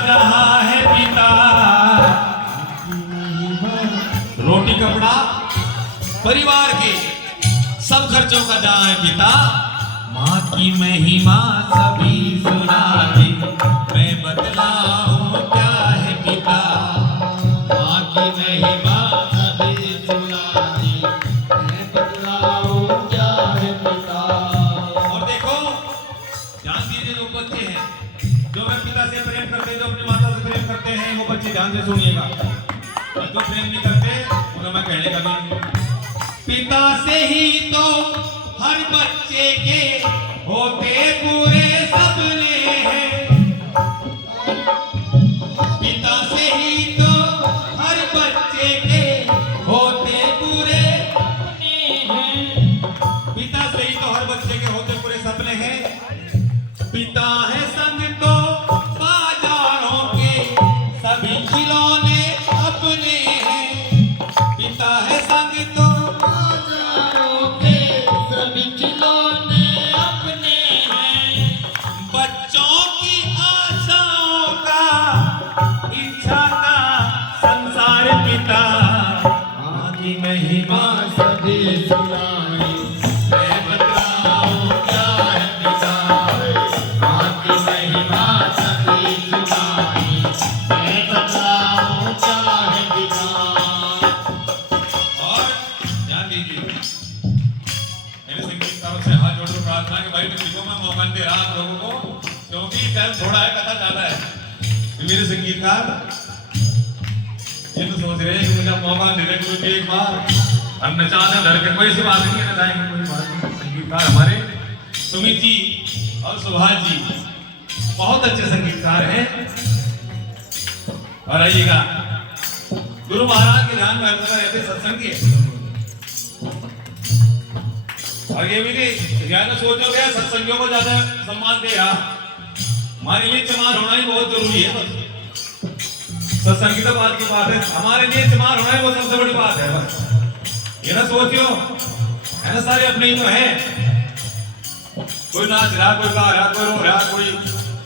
जहां है पिता, रोटी कपड़ा परिवार के सब खर्चों का जहां है पिता, माँ की महिमा सभी सुना दे, मैं बतलाऊं क्या है पिता, माँ की महिमा सभी सुना दे, मैं बतलाऊं क्या है पिता। और देखो ध्यान दीजिए, जो बच्चे हैं जो मैं पिता से प्रेम करते हैं, जो अपनी माता से प्रेम करते हैं, वो बच्चे ध्यान से सुनिएगा, और जो प्रेम नहीं करते उन्हें मैं कहने का भी, पिता से ही तो हर बच्चे के होते पूरे सपने हैं, पिता से ही तो हर बच्चे के होते पूरे सपने हैं, पिता से ही तो हर बच्चे के होते पूरे सपने हैं, पिता है संग तो बाजारों के सभी खिलौने अपने हैं, पिता है संग तो बाजारों के सभी खिलौने अपने हैं, बच्चों की आशाओं का इच्छा का संसार पिता, माँ की महिमा सभी सुनाई, मैं बतलाऊं क्या है पिता, माँ की महिमा सभी सुनाई, मैं बतलाऊं क्या है पिता। और ध्यान दीजिए, मेरे संगीतकारों से हाथ जोड़कर प्रार्थना कि भाई म्यूजिकों में मौका दे रहा आप लोगों को, क्योंकि टाइम थोड़ा है, कथा ज्यादा है। मेरे संगीतकार ये तो सोच रहे हैं कि मुझे मौका दे रहे कोई एक बार हम नचाना धर के, कोई सी बात नहीं है, नचाएंगे कोई बात नहीं। संगीतकार हमारे सुमित जी और सुभाष जी बहुत अच्छे संगीतकार हैं। और आइएगा, गुरु महाराज के ध्यान में रहते सत्संग के, और ये भी ज्ञान सोचोगे सत्संगियों को ज्यादा सम्मान दे रहा, हमारे लिए चमार होना ही बहुत जरूरी है। बस सत्संग की तो बात की बात है, हमारे लिए चमार होना ही वो सबसे बड़ी बात है। बस ये ना सोचियो, है ना, सारे अपने ही तो है, कोई नाच रहा, कोई गा रहा, कोई रो रहा, कोई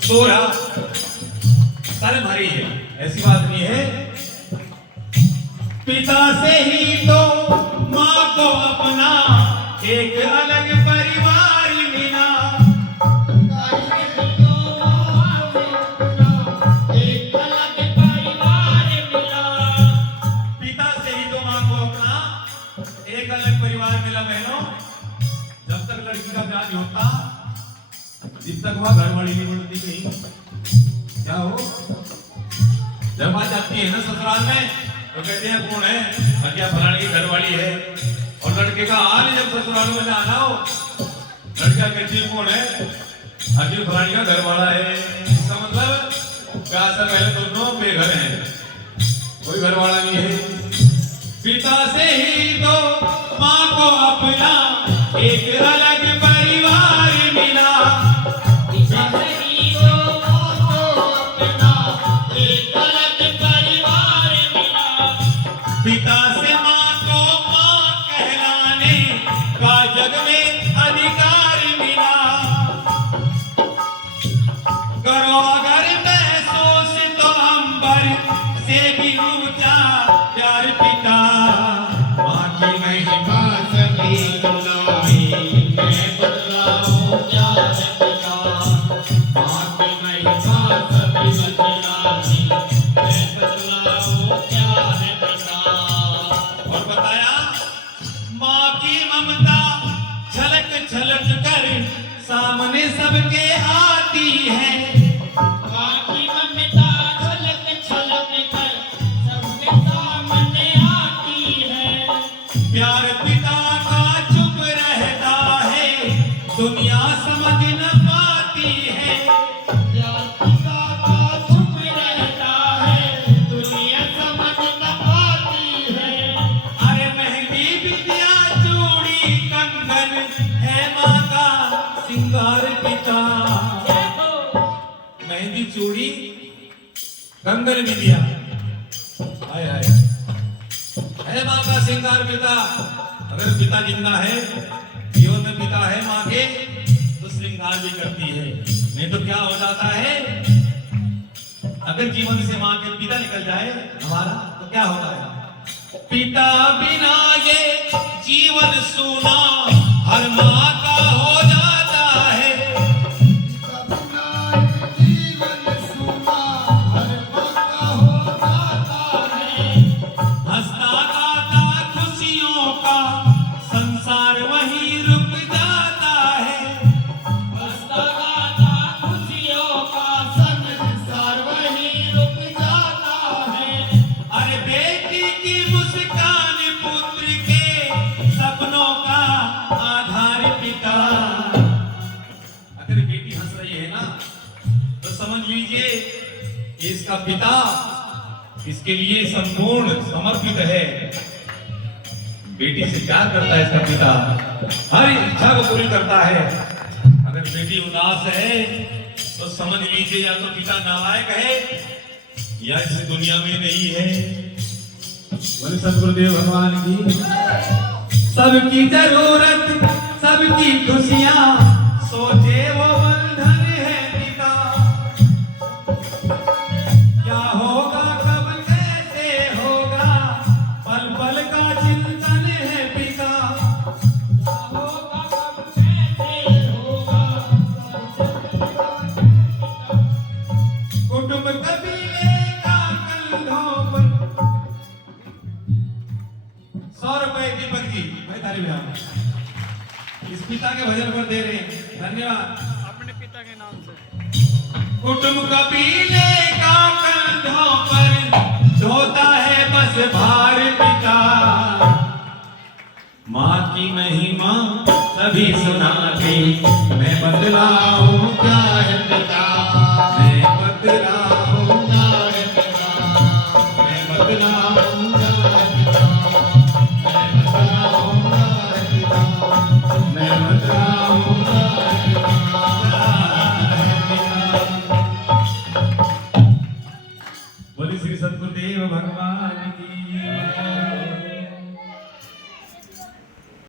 सो रहा, सारे हमारे ही है, ऐसी बात नहीं है। पिता से ही तो माँ को अपना एक अलग परिवार मिला, एक अलग परिवार मिला, पिता से ही तो माँ को अपना एक अलग परिवार मिला। बहनों, जब तक लड़की का ब्याह नहीं होता, जब तक वह घरवाली नहीं बनती, कहीं क्या हो, जब बात आती है ना ससुराल में तो कहते हैं कौन है, क्या फलाने की घरवाली है, और लड़के का हाल जब ससुराल में जाना हो, लड़का कहती है कौन है, अभी फलाने का घरवाला है। इसका मतलब प्यार से पहले दोनों बेघर हैं, कोई घरवाला नहीं है। पिता से ही तो माँ को अपना एक अलग परिवार मिला, पिता से ही तो माँ को अपना एक अलग परिवार मिला, पिता से माँ को माँ कहलाने का जग में अधिकार मिला, करो अगर महसूस तो अंबर से भी ऊंचा प्यार पिता, माँ की महिमा सभी सुनाई, मैं बतलाऊं क्या है पिता, माँ की महिमा सभी सुनाई, मैं बतलाऊं क्या है पिता। और बताया, माँ की ममता झलक झलक कर सामने सबके आती है, माँ की ममता झलक झलक कर सबके सामने आती है, प्यार पिता का चुप रहता है, दुनिया समझ न पाती है, प्यार पिता का चुप रहता है, दुनिया समझ न पाती है। अरे मेहंदी बिंदिया चूड़ी कंगन है माँ का सिंगार पिता, मेहंदी चूड़ी कंगन बिंदिया हाय हाय है माँ का सिंगार पिता। अगर पिता जिंदा है, जीवन में पिता है माँ के, तो श्रृंगार भी करती है, नहीं तो क्या हो जाता है, अगर जीवन से मां के पिता निकल जाए हमारा तो क्या होता है? पिता बिना ये जीवन सूना हर मां का हो जाता है। हंसता गाता खुशियों का संसार वहीं रुक जाता है। हंसता गाता खुशियों का संसार वहीं रुक जाता है। अरे बेटी की मुस्कान पुत्र के सपनों का आधार पिता। अगर बेटी हंस रही है ना तो समझ लीजिए कि इसका पिता इसके लिए संपूर्ण समर्पित है। बेटी से प्यार करता है इसका पिता, हर इच्छा को पूरी करता है। अगर बेटी उदास है तो समझ लीजिए या तो पिता नालायक है या इस दुनिया में नहीं है। बोले सतगुरुदेव भगवान की। सबकी जरूरत सबकी खुशियां सोचे वो बंधन है पिता। क्या होगा कब कैसे होगा पल पल का चिंतन है पिता। होगा कब कैसे होगा कुटुंब कबीले का कंधों पर 100 रुपए दीपक जी भाई तारी भैया इस पिता के भजन पर दे रहे हैं, धन्यवाद। अपने पिता के नाम से कुटुंब कबीले का कंधों पर ढोता है बस भार पिता। माँ की महिमा सभी सुनाते मैं बतलाऊं क्या है पिता। मैं बतलाऊं क्या है पिता। मैं बतलाऊं क्या है पिता। मैं बतलाऊं क्या है पिता। मैं बतलाऊं क्या है पिता। बोले श्री सतगुरुदेव भगवान की।